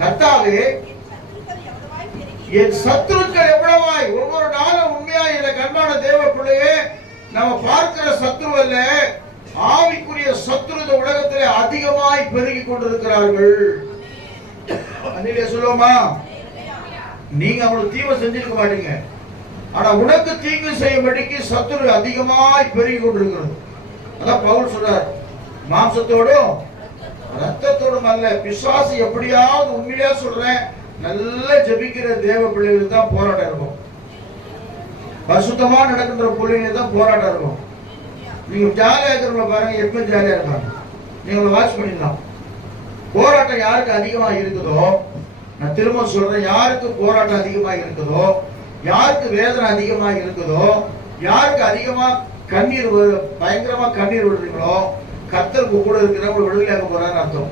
கத்தாவே என் சத்துருக்கள் எவ்வளவாய்? ஒவ்வொரு நாளும் உண்மையா இந்த கண்மான தேவ பிள்ளையே நம்ம பார்க்கிற சத்துரு அல்ல ஆவிக்குரிய சத்துரு இந்த உலகத்திலே அதிகமாய் பெருகி கொண்டிருக்கிறார்கள். சொல்லுவோமா? நீங்க அவங்களுக்கு தீமை செஞ்சிருக்க மாட்டீங்க. ஆனா உனக்கு தீங்கு செய்யும்படிக்கு சத்துரு அதிகமாய் பெருகி கொண்டிருக்கிறது. அதான் பவுல் சொல்றார் மாம்சத்தோடும் ரத்தத்தோடும் அல்ல பிசாசு எப்படியாவது உண்மையிலேயே சொல்றேன். நல்ல ஜெபிக்கிற தேவ பிள்ளைகளுக்கு தான் போராட்டம் இருக்கும். பரிசுத்தமா நடக்கின்ற பிள்ளைங்க தான் போராட்டம் இருக்கும். நீங்க ஜாலியா இருக்கிறவங்க பாருங்க எப்பவும் ஜாலியா இருக்காங்க நீங்க வாட்ச் பண்ணிடலாம். போராட்டம் யாருக்கு அதிகமா இருக்குதோ நான் திரும்ப சொல்றேன் யாருக்கு போராட்டம் அதிகமா இருக்குதோ யாருக்கு வேதனை அதிகமா இருக்குதோ யாருக்கு அதிகமா கண்ணீர் பயங்கரமா கண்ணீர் விடுறீங்களோ கத்தருக்கு கூட இருக்கிறவங்க விடுதலையாக போறான்னு அர்த்தம்.